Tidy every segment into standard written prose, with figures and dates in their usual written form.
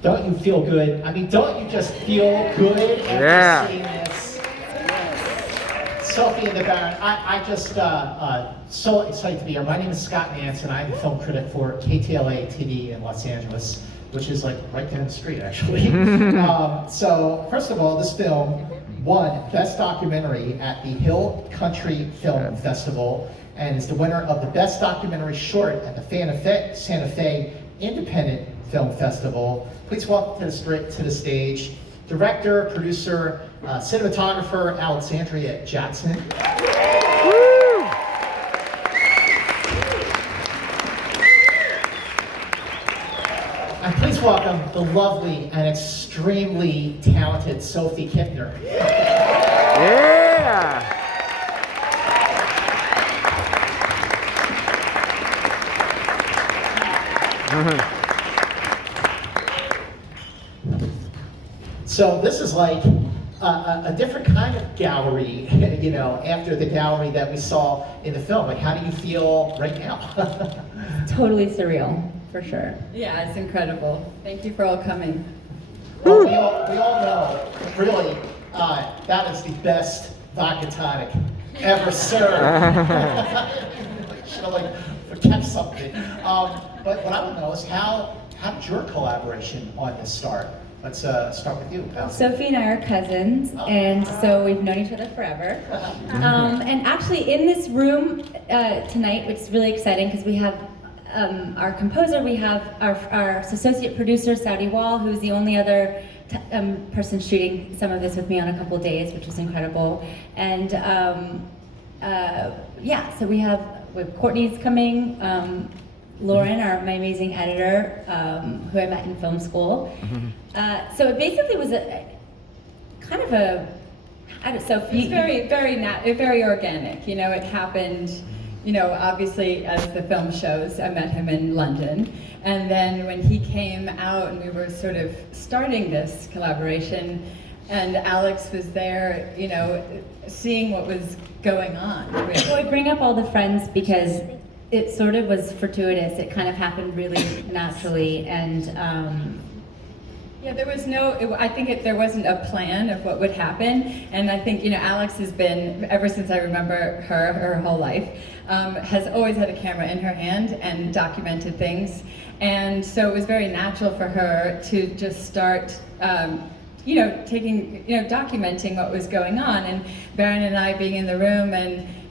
Don't you feel good? I mean, don't you just feel good after seeing this? Sophie and The Baron. I just so excited to be here. My name is Scott Nance, and I'm a film critic for KTLA TV in Los Angeles, which is like right down the street, actually. So first of all, this film won Best Documentary at the Hill Country Film Festival, and is the winner of the Best Documentary Short at the Santa Fe Independent Film Festival. Please welcome to the stage director, producer, cinematographer Alexandra Jackson. Woo! And please welcome the lovely and extremely talented Sophie Kipner. Yeah! So this is like a different kind of gallery, you know, after the gallery that we saw in the film. Like, how do you feel right now? Totally surreal, for sure. Yeah, it's incredible. Thank you for all coming. Well, we all know, really, that is the best vodka tonic ever served. Should have like kept something. But what I want to know is how did your collaboration on this start? Let's start with you, Pal. Sophie and I are cousins, and so we've known each other forever. And actually, in this room tonight, which is really exciting because we have our composer, we have our associate producer, Saudi Wall, who's the only other person shooting some of this with me on a couple of days, which was incredible. And yeah, so we have Courtney's coming. Lauren, my amazing editor, who I met in film school. So it basically was kind of a, I don't know, It's very organic. You know, it happened, you know, obviously as the film shows, I met him in London. And then when he came out and we were sort of starting this collaboration, and Alex was there, you know, seeing what was going on. So I bring up all the friends because it sort of was fortuitous. It kind of happened really naturally, and yeah, there was I think there wasn't a plan of what would happen, and I think, you know, Alex has been, ever since I remember her whole life, has always had a camera in her hand and documented things, and so it was very natural for her to just start you know, documenting what was going on, and Baron and I being in the room,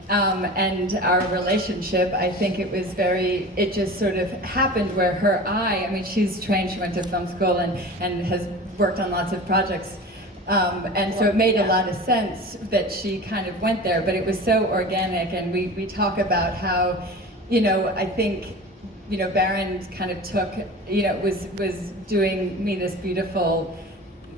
and our relationship, I think it just sort of happened where her eye, I mean, she's trained, she went to film school and has worked on lots of projects. And so it made a lot of sense that she kind of went there, but it was so organic, and we talk about how, you know, I think, you know, Baron kind of took, you know, was doing me this beautiful,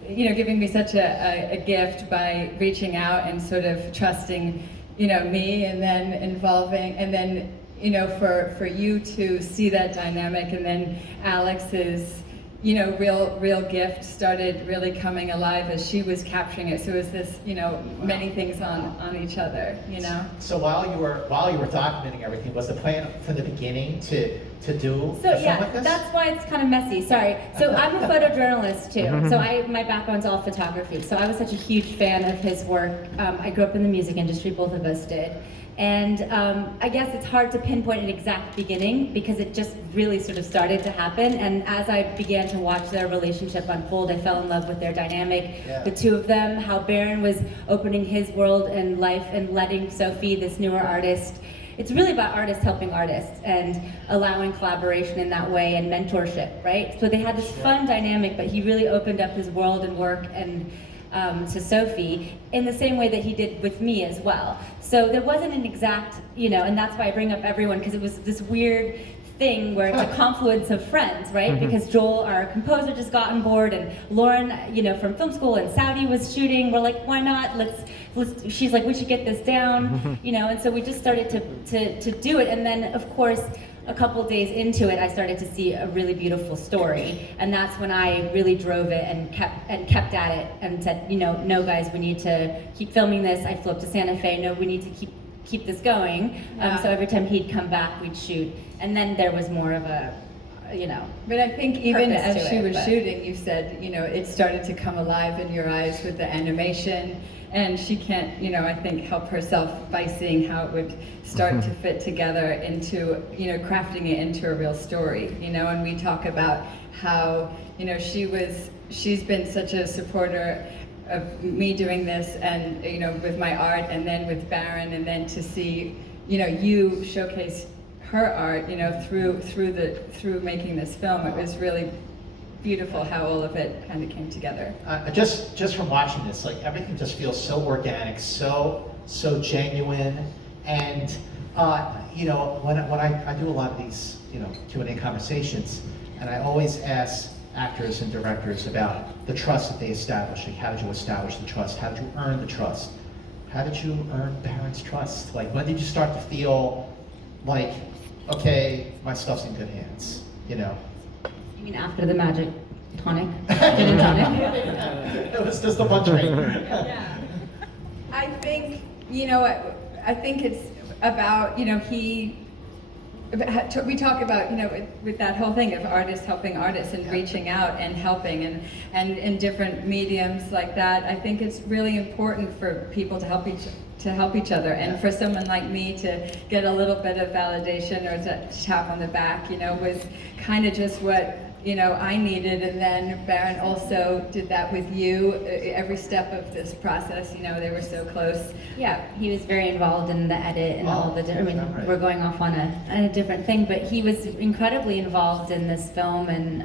you know, giving me such a gift by reaching out and sort of trusting, you know, me, and then involving, and then, you know, for you to see that dynamic, and then Alex's, you know, real gift started really coming alive as she was capturing it. So it was this, you know, many things on each other, you know. So while you were documenting everything, was the plan from the beginning to do so a film yeah, like this? that's why it's kind of messy. Sorry. So I'm a photojournalist too. So my background's all photography. So I was such a huge fan of his work. I grew up in the music industry. Both of us did. And I guess it's hard to pinpoint an exact beginning because it just really sort of started to happen. And as I began to watch their relationship unfold, I fell in love with their dynamic, the two of them, how Baron was opening his world and life and letting Sophie, this newer artist. It's really about artists helping artists and allowing collaboration in that way and mentorship, right? So they had this fun dynamic, but he really opened up his world and work and to Sophie in the same way that he did with me as well. So there wasn't an exact, you know, and that's why I bring up everyone, because it was this weird thing where it's a confluence of friends, right? Because Joel, our composer, just got on board, and Lauren, you know, from film school, and Saudi was shooting. We're like, why not? Let's. She's like, we should get this down, you know. And so we just started to do it, and then of course, a couple days into it, I started to see a really beautiful story, and that's when I really drove it and kept at it and said, you know, no guys, we need to keep filming this. I flew up to Santa Fe. No, we need to keep this going. So every time he'd come back, we'd shoot, and then there was more of a you know. But I think even purpose as to she it, was but- shooting, you said, it started to come alive in your eyes with the animation, and she can't, I think help herself by seeing how it would start to fit together into, crafting it into a real story, and we talk about how, she's been such a supporter of me doing this and, with my art and then with Baron, and then to see, you showcase her art, through making this film. It was really beautiful how all of it kind of came together. Just from watching this, like everything just feels so organic, so genuine, and when I do a lot of these Q&A conversations, and I always ask actors and directors about the trust that they establish. Like, how did you establish the trust? How did you earn the trust? How did you earn Baron's trust? Like, when did you start to feel like, okay, my stuff's in good hands? You mean after the magic tonic? Gin and tonic? It was just a bunch of Yeah. I think, I think it's about, we talk about, with that whole thing of artists helping artists and reaching out and helping and in different mediums like that. I think it's really important for people to help each other, and for someone like me to get a little bit of validation or to tap on the back, was kind of just what I needed. And then Baron also did that with you every step of this process. They were so close. Yeah, he was very involved in the edit and all the. I mean, right. we're going off on a different thing, but he was incredibly involved in this film and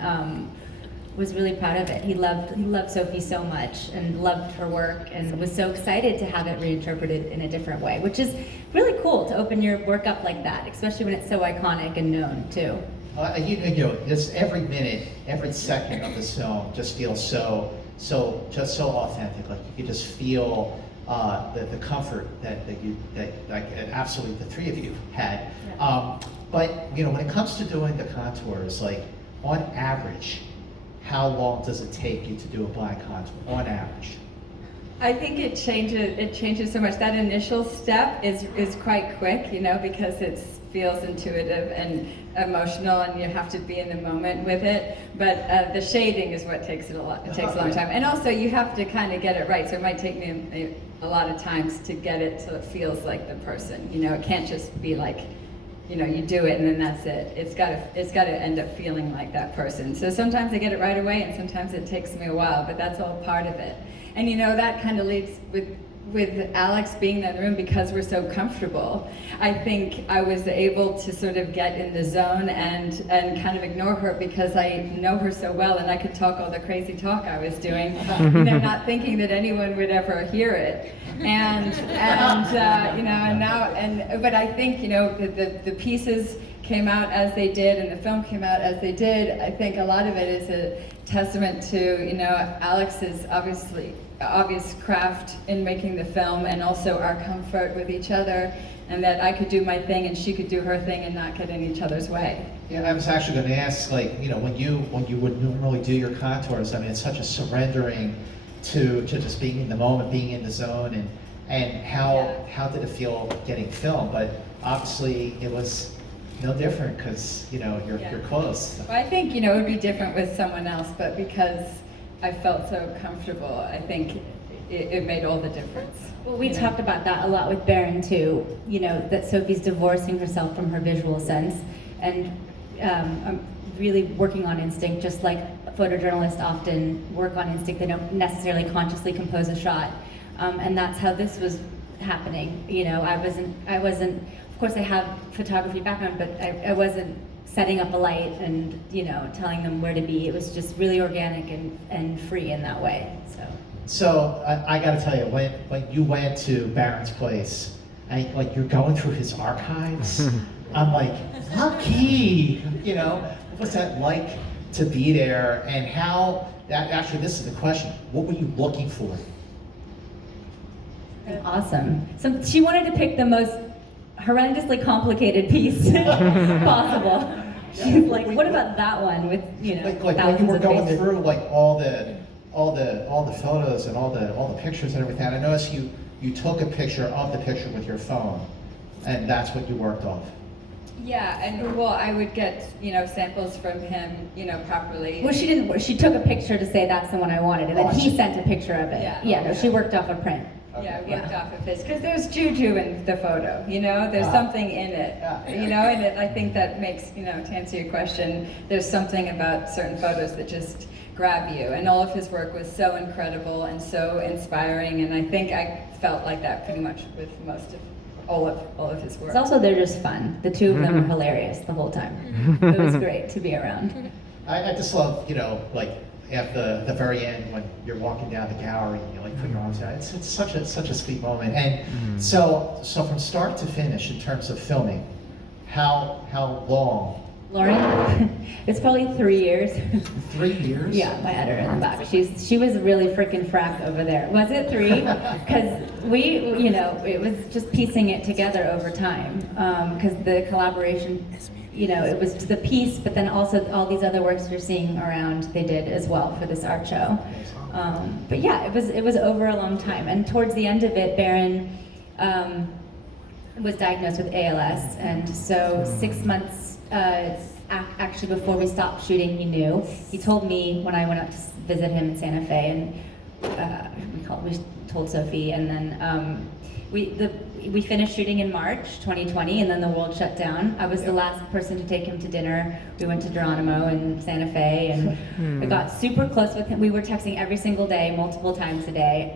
was really proud of it. He loved Sophie so much and loved her work and was so excited to have it reinterpreted in a different way, which is really cool to open your work up like that, especially when it's so iconic and known too. Just every minute, every second of this film just feels so authentic. Like, you could just feel the comfort that absolutely the three of you had. Yeah. But when it comes to doing the contours, like, on average, how long does it take you to do a blind contour on average? I think it changes so much. That initial step is quite quick, because it feels intuitive and emotional, and you have to be in the moment with it. But the shading is what takes it a lot. It takes a long time, and also you have to kind of get it right. So it might take me a lot of times to get it so it feels like the person. It can't just be like, you do it and then that's it. It's got to end up feeling like that person. So sometimes I get it right away, and sometimes it takes me a while. But that's all part of it. And that kind of leads with Alex being in the room, because we're so comfortable. I think I was able to sort of get in the zone and kind of ignore her, because I know her so well, and I could talk all the crazy talk I was doing, not thinking that anyone would ever hear it. But I think the pieces came out as they did, and the film came out as they did. I think a lot of it is a testament to Alex's obvious craft in making the film, and also our comfort with each other, and that I could do my thing and she could do her thing and not get in each other's way. Yeah, I was actually going to ask, like, when you would normally do your contours, I mean, it's such a surrendering to just being in the moment, being in the zone, and how did it feel getting filmed? But obviously it was no different, because you're close. Well, I think it would be different with someone else, but because I felt so comfortable, I think it made all the difference. Well, we talked about that a lot with Baron too, that Sophie's divorcing herself from her visual sense and really working on instinct, just like photojournalists often work on instinct. They don't necessarily consciously compose a shot. And that's how this was happening. I wasn't, of course I have photography background, but I wasn't setting up a light and telling them where to be. It was just really organic and free in that way. So I got to tell you, when you went to Baron's place, and like you're going through his archives, I'm like, lucky. What was that like to be there, and how? Actually, this is the question. What were you looking for? Awesome. So she wanted to pick the most horrendously complicated piece possible. She's like, what about that one with like when you were going through like all the photos and all the pictures and everything. I noticed you took a picture of the picture with your phone, and that's what you worked off. Yeah, and well, I would get, samples from him, properly. Well, she didn't. She took a picture to say that's the one I wanted, and then he sent a picture of it. Yeah. No, she worked off a print. Yeah, I worked off of his, because there's juju in the photo, there's something in it, and I think that makes, to answer your question, there's something about certain photos that just grab you, and all of his work was so incredible and so inspiring, and I think I felt like that pretty much with most of all of his work. It's also, they're just fun. The two of them are hilarious the whole time. It was great to be around. I just love, like at the very end when you're walking down the gallery and you like put your arms out. It's such a sweet moment. And so from start to finish in terms of filming, how long? Lauren, it's probably 3 years. 3 years? Yeah, my editor in the back. She was really freaking frack over there. Was it 3? Because it was just piecing it together over time. Because the collaboration, it was the piece, but then also all these other works you're seeing around, they did as well for this art show. But yeah, it was over a long time. And towards the end of it, Baron was diagnosed with ALS, and so 6 months. Actually, before we stopped shooting, he knew. He told me when I went up to visit him in Santa Fe, and we told Sophie, and then we finished shooting in March 2020, and then the world shut down. I was the last person to take him to dinner. We went to Geronimo in Santa Fe, and I got super close with him. We were texting every single day, multiple times a day.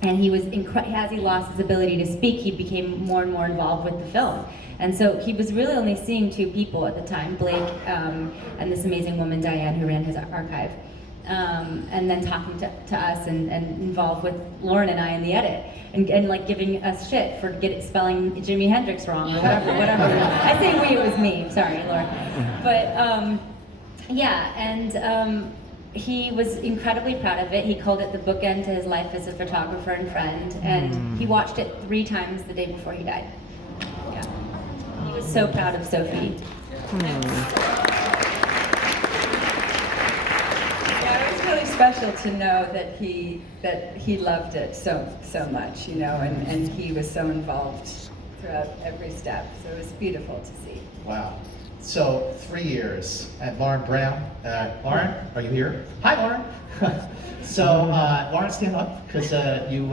And he was as he lost his ability to speak, he became more and more involved with the film. And so he was really only seeing 2 people at the time, Blake and this amazing woman, Diane, who ran his archive. And then talking to us and involved with Lauren and I in the edit. And like giving us shit for spelling Jimi Hendrix wrong or whatever. I say we, it was me, sorry, Lauren. But he was incredibly proud of it. He called it the bookend to his life as a photographer and friend, and he watched it 3 times the day before he died. Yeah. He was so proud of Sophie. Yeah, it was really special to know that he loved it so much, and he was so involved throughout every step. So it was beautiful to see. Wow. So 3 years. And Lauren Brown. Lauren, are you here? Hi, Lauren. So Lauren, stand up because you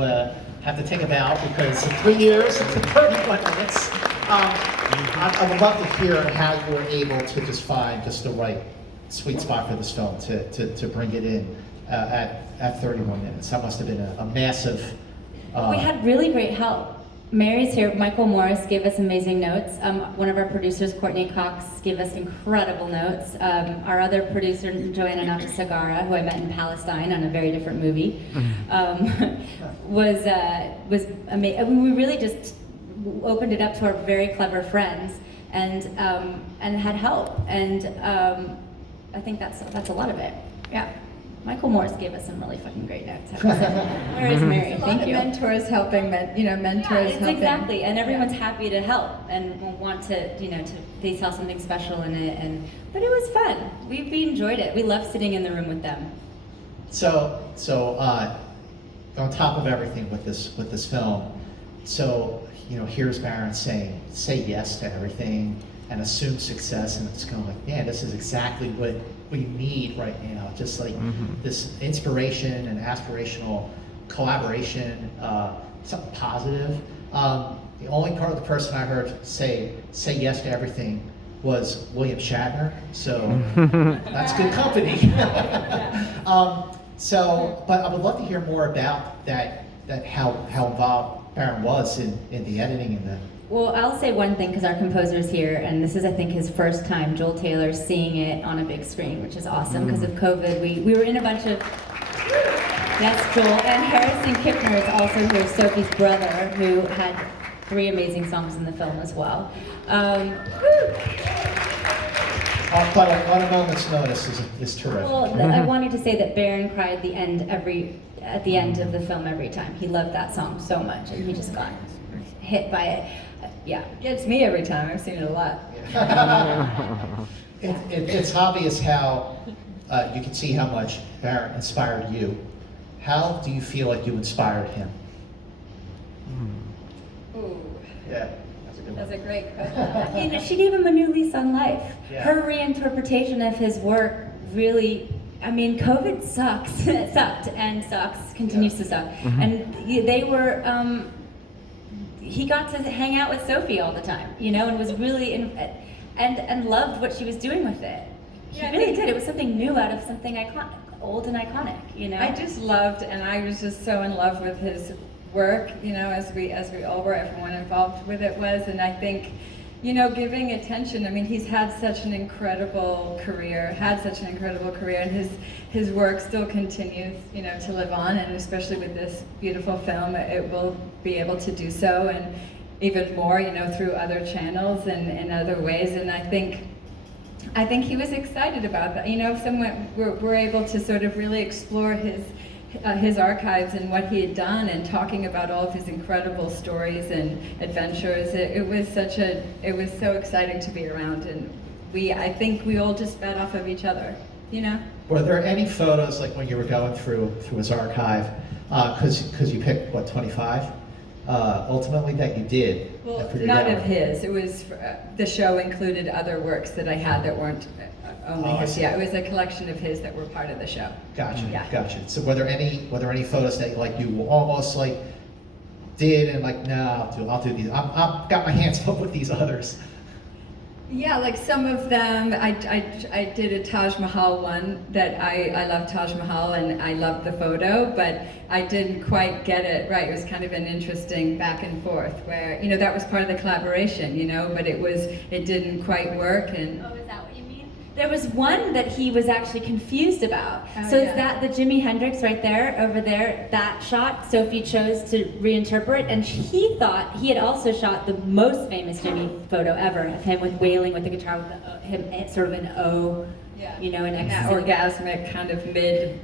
have to take a bow because 3 years and 31 minutes. I would love to hear how you were able to just find just the right sweet spot for this film to bring it in at 31 minutes. That must have been a massive. We had really great help. Mary's here. Michael Morris gave us amazing notes. One of our producers, Courtney Cox, gave us incredible notes. Our other producer, Joanna Natasagara, who I met in Palestine on a very different movie, was amazing. We really just opened it up to our very clever friends and had help. And I think that's a lot of it. Yeah. Michael Morris gave us some really fucking great notes. Where is Mary? Thank you. Mentors helping, mentors helping. Exactly, and everyone's happy to help and want to, they saw something special in it, but it was fun. We enjoyed it. We loved sitting in the room with them. So on top of everything with this film, here's Baron saying, say yes to everything and assume success, and it's kind of like, man, this is exactly what we need right now. Just like this inspiration and aspirational collaboration, something positive. The only part of the person I heard say yes to everything was William Shatner, so that's good company. But I would love to hear more about that how involved Baron was in the editing and the. Well, I'll say one thing because our composer's here, and this is, I think, his first time, Joel Taylor, seeing it on a big screen, which is awesome because of COVID. We were in a bunch of. That's Joel, and Harrison Kipner is also here, Sophie's brother, who had 3 amazing songs in the film as well. But on a moment's notice is terrific. Well, I wanted to say that Baron cried at the end of the film every time. He loved that song so much, and he just got hit by it. Yeah, it gets me every time. I've seen it a lot. It's obvious how you can see how much Baron inspired you. How do you feel like you inspired him? Ooh. Yeah, that's a good That's a great question. You know, she gave him a new lease on life. Yeah. Her reinterpretation of his work really, I mean, COVID sucks, sucked and sucks, continues to suck. And they were, he got to hang out with Sophie all the time, you know, and was really, and loved what she was doing with it. He really did. It was something new out of something old and iconic, you know? I just loved, and I was just so in love with his work, you know, as we all were, everyone involved with it was, and I think, you know, giving attention, I mean, he's had such an incredible career, and his work still continues, you know, to live on, and especially with this beautiful film, it will be able to do so, and even more, you know, through other channels and other ways, and I think he was excited about that. You know, we're able to sort of really explore his archives and what he had done, and talking about all of his incredible stories and adventures. It was so exciting to be around, and I think we all just fed off of each other, you know. Were there any photos, like when you were going through his archive, because you picked, what, 25? Ultimately that you did? Well, for your none gallery? of his. It was, the show included other works that I had that weren't only Oh, I his. see. Yeah, it was a collection of his that were part of the show. Gotcha, Yeah. gotcha. So were there any photos that like you almost like did and like, no, I'll do these. I've got my hands full with these others. Yeah, like some of them, I did a Taj Mahal one that I love Taj Mahal and I loved the photo, but I didn't quite get it right. It was kind of an interesting back and forth where, you know, that was part of the collaboration, you know, but it didn't quite work. And Oh, is that what you mean? There was one that he was actually confused about. Oh, So yeah. is that the Jimi Hendrix right there, over there, that shot Sophie chose to reinterpret, and he thought he had also shot the most famous Jimmy photo ever of him wailing with the guitar, with him sort of an O, yeah, you know, an and that ecstasy. orgasmic kind of mid,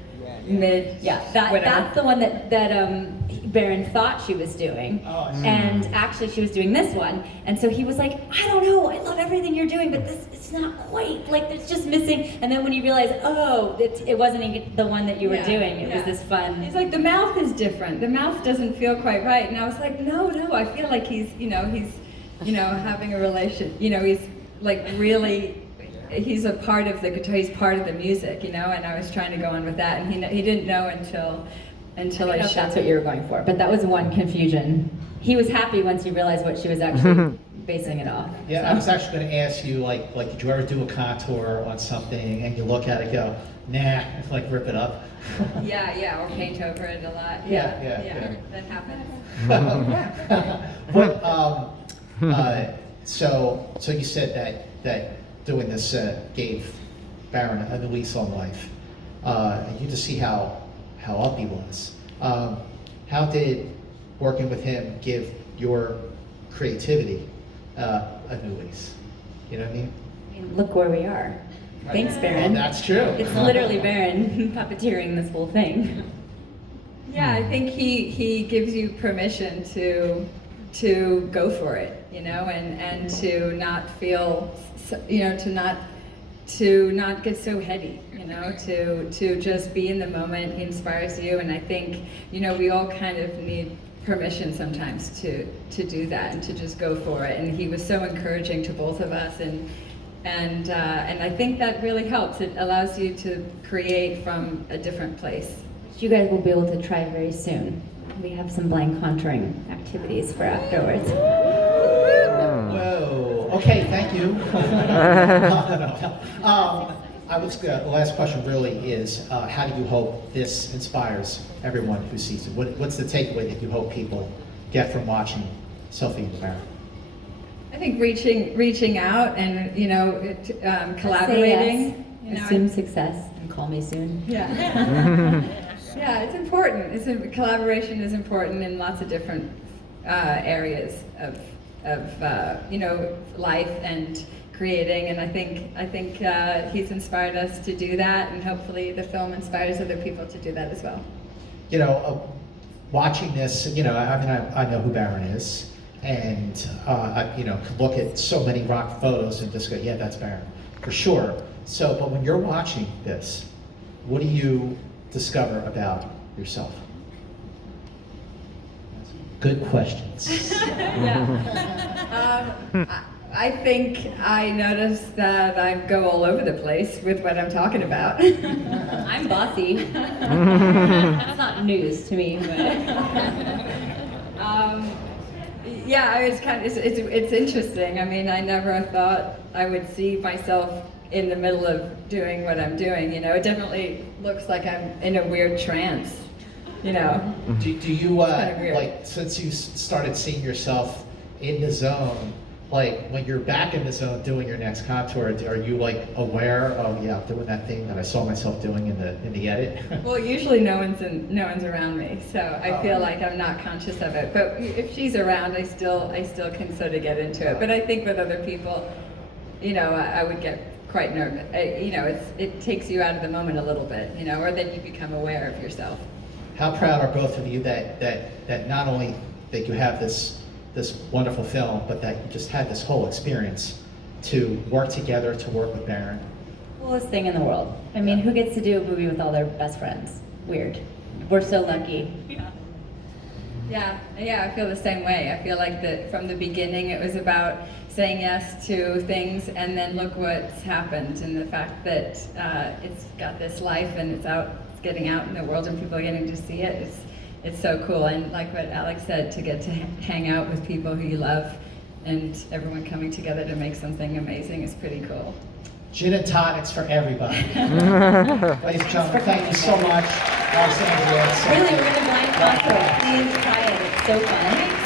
Yeah, whatever. that's the one that Baron thought she was doing. Oh, I see. And actually she was doing this one. And so he was like, I don't know, I love everything you're doing, but it's not quite, like it's just missing. And then when you realize, oh, it wasn't even the one that you were Yeah, doing, it yeah. was this fun. He's like, the mouth is different. The mouth doesn't feel quite right. And I was like, no, I feel like he's having a relation. You know, he's like really, he's a part of the guitar. He's part of the music, you know. And I was trying to go on with that, and he didn't know until I don't know I if showed. that's what you were going for, but that was one confusion. He was happy once he realized what she was actually basing it off. Yeah, I was actually going to ask you, like, did you ever do a contour on something and you look at it and go, nah, and like rip it up? Yeah, or paint over it a lot. Yeah. That happens. But so you said that doing this gave Baron a new lease on life, and you just see how up he was. How did working with him give your creativity a new lease? You know what I mean? I mean, look where we are. Thanks, Baron. That's true. It's literally Baron puppeteering this whole thing. Yeah, I think he gives you permission to go for it, you know, and to not feel, you know, to not get so heady, you know, to just be in the moment. He inspires you, and I think, you know, we all kind of need permission sometimes to do that and to just go for it. And he was so encouraging to both of us, and I think that really helps. It allows you to create from a different place. Which you guys will be able to try very soon. We have some blank contouring activities for afterwards. Whoa. Okay, thank you. No. The last question really is, how do you hope this inspires everyone who sees it? What's the takeaway that you hope people get from watching Sophie and The Baron? I think reaching out and, you know, collaborating. You know, Assume success and call me soon. Yeah. Yeah, it's important. Collaboration is important in lots of different areas of you know, life and creating. And I think he's inspired us to do that, and hopefully the film inspires other people to do that as well. You know, watching this, you know, I mean, I know who Baron is, and I, you know, could look at so many rock photos and just go, yeah, that's Baron, for sure. So, but when you're watching this, what do you discover about yourself? Good questions. I think I noticed that I go all over the place with what I'm talking about. I'm bossy. That's not news to me, but. Yeah, I was kind of, it's interesting. I mean, I never thought I would see myself in the middle of doing what I'm doing, you know. It definitely looks like I'm in a weird trance, you know. Do you, kinda weird. like, since you started seeing yourself in the zone, like, when you're back in the zone doing your next contour, are you, like, aware of, yeah, I'm doing that thing that I saw myself doing in the edit? Well, usually no one's around me, so I feel like I'm not conscious of it. But if she's around, I still can sort of get into it. But I think with other people, you know, I would get quite nervous. You know, it takes you out of the moment a little bit, you know, or then you become aware of yourself. How proud are both of you that not only that you have this wonderful film, but that you just had this whole experience to work together, to work with Baron? Coolest thing in the world. I mean, who gets to do a movie with all their best friends? Weird. We're so lucky. Yeah, I feel the same way. I feel like that from the beginning it was about saying yes to things, and then look what's happened, and the fact that it's got this life and it's getting out in the world and people are getting to see it. It's so cool, and like what Alex said, to get to hang out with people who you love and everyone coming together to make something amazing is pretty cool. Gin and tonics for everybody. Ladies and gentlemen, thank you so much, Alexandra. Really, we're gonna blind concert. Please try it. It's so fun.